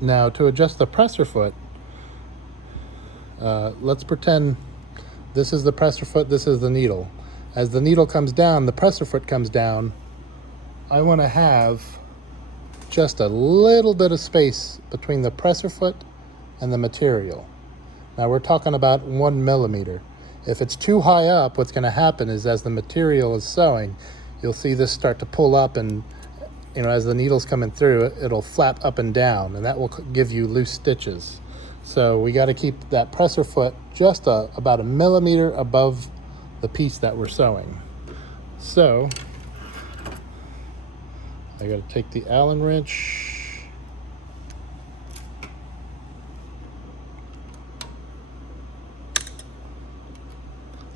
Now to adjust the presser foot, let's pretend this is the presser foot, this is the needle. As the needle comes down, the presser foot comes down. I want to have just a little bit of space between the presser foot and the material. Now we're talking about 1 millimeter. If it's too high up, what's going to happen is as the material is sewing, you'll see this start to pull up, and as the needle's coming through, it'll flap up and down, and that will give you loose stitches. So we got to keep that presser foot just about 1 millimeter above the piece that we're sewing. So I got to take the Allen wrench,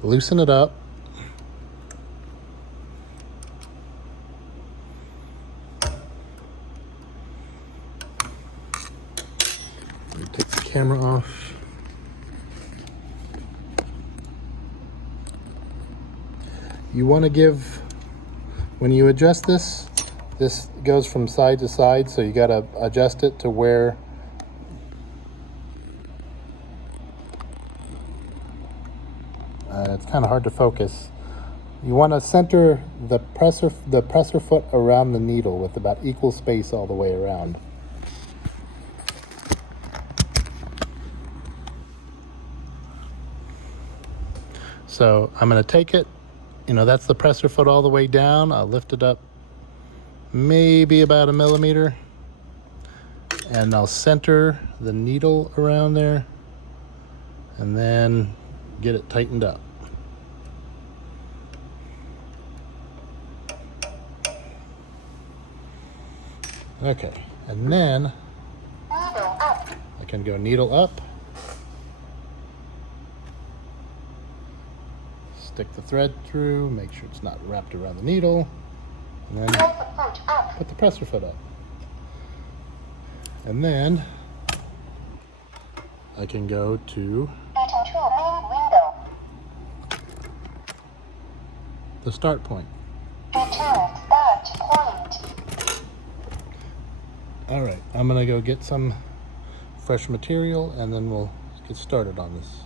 loosen it up, take the camera off. You want to give, when you adjust this goes from side to side, so you got to adjust it to where it's kind of hard to focus. You want to center the presser foot around the needle with about equal space all the way around. So I'm going to take it, that's the presser foot all the way down. I'll lift it up maybe about 1 millimeter, and I'll center the needle around there and then get it tightened up. Okay, and then I can go needle up, stick the thread through, make sure it's not wrapped around the needle, and then put the presser foot up. And then I can go to the start point. All right, I'm gonna go get some fresh material and then we'll get started on this.